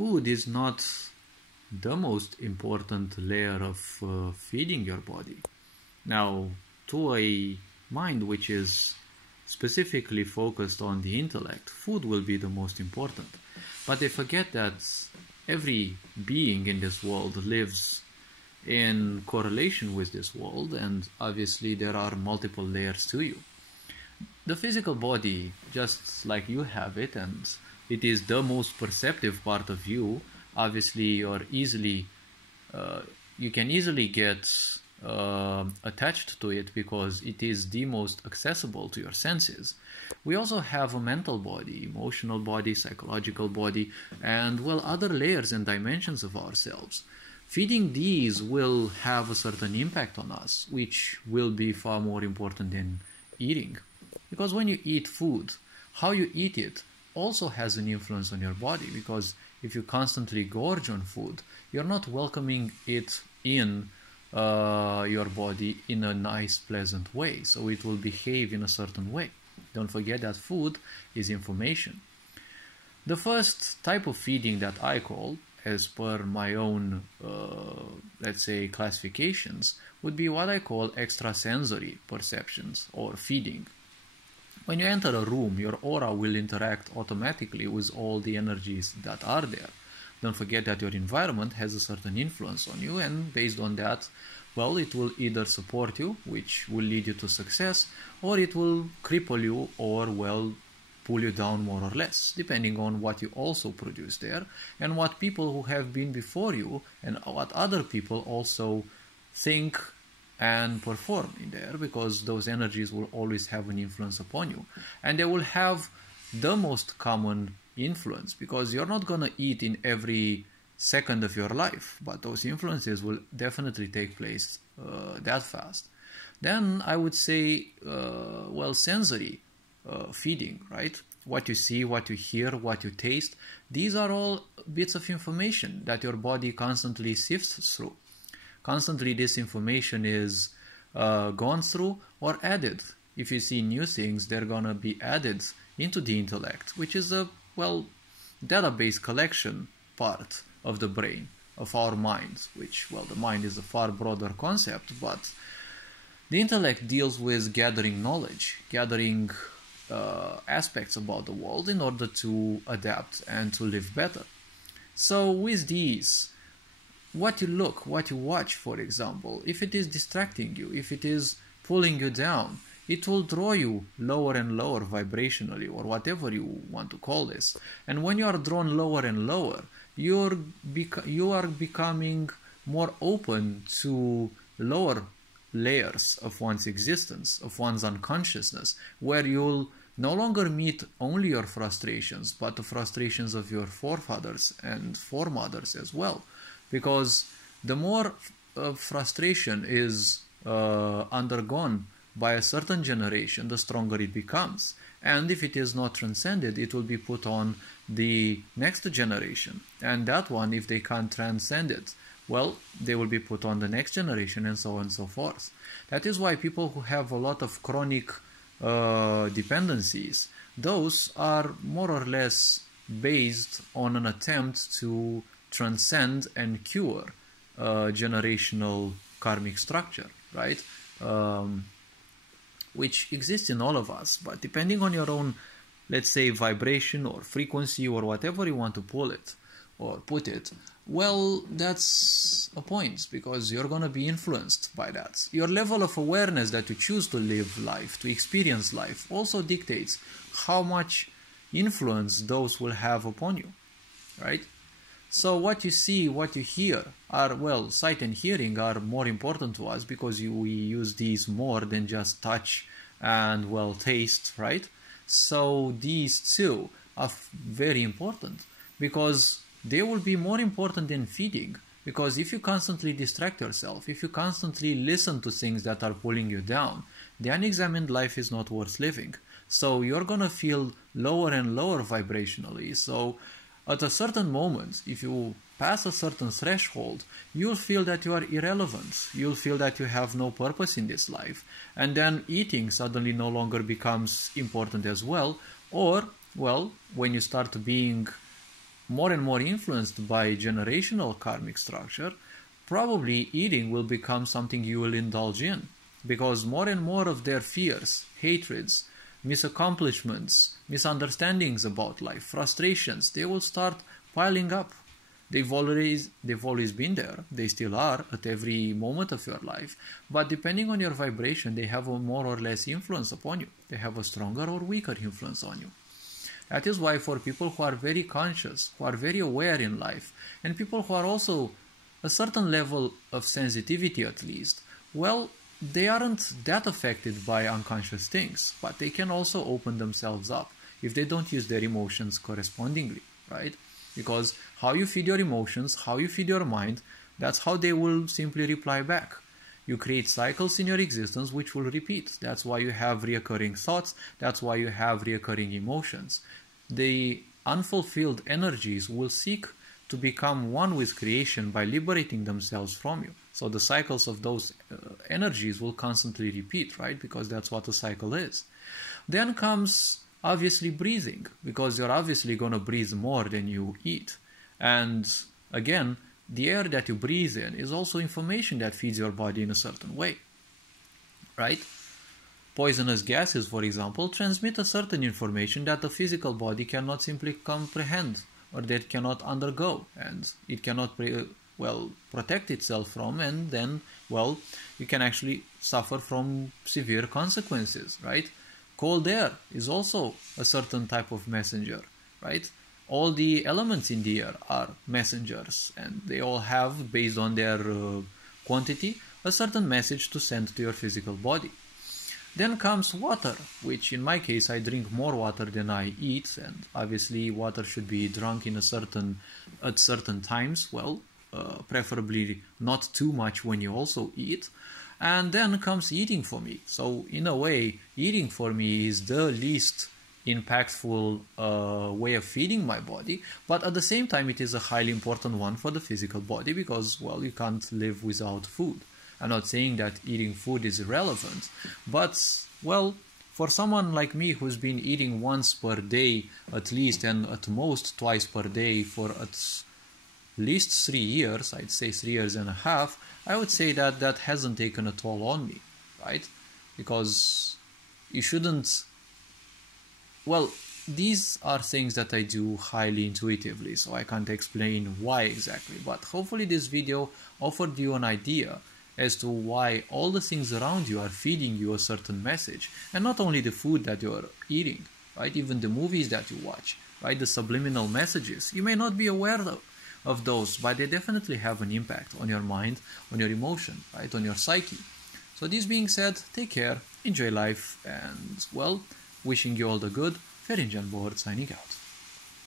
food is not the most important layer of feeding your body. Now, to a mind which is specifically focused on the intellect, food will be the most important. But they forget that every being in this world lives in correlation with this world, and obviously there are multiple layers to you. The physical body, just like you have it, and it is the most perceptive part of you. Obviously, you can easily get attached to it because it is the most accessible to your senses. We also have a mental body, emotional body, psychological body, and well, other layers and dimensions of ourselves. Feeding these will have a certain impact on us, which will be far more important than eating. Because when you eat food, how you eat it also has an influence on your body, because if you constantly gorge on food, you're not welcoming it in your body in a nice, pleasant way. So it will behave in a certain way. Don't forget that food is information. The first type of feeding that I call, as per my own, let's say, classifications, would be what I call extrasensory perceptions or feeding. When you enter a room, your aura will interact automatically with all the energies that are there. Don't forget that your environment has a certain influence on you, and based on that, well, it will either support you, which will lead you to success, or it will cripple you, or, well, pull you down more or less, depending on what you also produce there, and what people who have been before you, and what other people also think and perform in there, because those energies will always have an influence upon you. And they will have the most common influence, because you're not going to eat in every second of your life, but those influences will definitely take place that fast. Then I would say, well, sensory feeding, right? What you see, what you hear, what you taste, these are all bits of information that your body constantly sifts through. Constantly this information is gone through or added. If you see new things, they're gonna be added into the intellect, which is a, well, database collection part of the brain, of our minds, which, well, the mind is a far broader concept, but the intellect deals with gathering knowledge, gathering aspects about the world in order to adapt and to live better. So with these, what you look, what you watch, for example, if it is distracting you, if it is pulling you down, it will draw you lower and lower vibrationally, or whatever you want to call this. And when you are drawn lower and lower, you are becoming more open to lower layers of one's existence, of one's unconsciousness, where you'll no longer meet only your frustrations, but the frustrations of your forefathers and foremothers as well. Because the more frustration is undergone by a certain generation, the stronger it becomes. And if it is not transcended, it will be put on the next generation. And that one, if they can't transcend it, well, they will be put on the next generation, and so on and so forth. That is why people who have a lot of chronic dependencies, those are more or less based on an attempt to transcend and cure generational karmic structure, right? Which exists in all of us, but depending on your own, let's say, vibration or frequency or whatever you want to pull it or put it, well, that's a point, because you're going to be influenced by that. Your level of awareness that you choose to live life, to experience life, also dictates how much influence those will have upon you, right? So what you see, what you hear are, well, sight and hearing are more important to us, because we use these more than just touch and, well, taste, right? So these two are very important, because they will be more important than feeding. Because if you constantly distract yourself, if you constantly listen to things that are pulling you down, the unexamined life is not worth living. So you're gonna feel lower and lower vibrationally. So at a certain moment, if you pass a certain threshold, you'll feel that you are irrelevant. You'll feel that you have no purpose in this life. And then eating suddenly no longer becomes important as well. Or, well, when you start being more and more influenced by generational karmic structure, probably eating will become something you will indulge in, because more and more of their fears, hatreds, misaccomplishments, misunderstandings about life, frustrations, they will start piling up. They've always been there. They still are at every moment of your life. But depending on your vibration, they have a more or less influence upon you. They have a stronger or weaker influence on you. That is why for people who are very conscious, who are very aware in life, and people who are also a certain level of sensitivity at least, well, they aren't that affected by unconscious things, but they can also open themselves up if they don't use their emotions correspondingly, right? Because how you feed your emotions, how you feed your mind, that's how they will simply reply back. You create cycles in your existence which will repeat. That's why you have reoccurring thoughts. That's why you have reoccurring emotions. The unfulfilled energies will seek to become one with creation by liberating themselves from you. So the cycles of those energies will constantly repeat, right? Because that's what a cycle is. Then comes obviously breathing, because you're obviously going to breathe more than you eat. And again, the air that you breathe in is also information that feeds your body in a certain way, right? Poisonous gases, for example, transmit a certain information that the physical body cannot simply comprehend, or that cannot undergo, and it cannot protect itself from, and then, well, you can actually suffer from severe consequences, right? Cold air is also a certain type of messenger, right? All the elements in the air are messengers, and they all have, based on their quantity, a certain message to send to your physical body. Then comes water, which in my case I drink more water than I eat, and obviously water should be drunk at certain times, preferably not too much when you also eat. And then comes eating for me. So in a way, eating for me is the least impactful way of feeding my body, but at the same time it is a highly important one for the physical body, because, well, you can't live without food. I'm not saying that eating food is irrelevant, but, well, for someone like me who's been eating once per day at least, and at most twice per day for at least 3 years, I'd say 3 years and a half, I would say that that hasn't taken a toll on me, right? Because you shouldn't... Well, these are things that I do highly intuitively, so I can't explain why exactly, but hopefully this video offered you an idea as to why all the things around you are feeding you a certain message, and not only the food that you're eating, right? Even the movies that you watch, right? The subliminal messages. You may not be aware of those, but they definitely have an impact on your mind, on your emotion, right? On your psyche. So this being said, take care, enjoy life, and, well, wishing you all the good. Ferinjan Board signing out.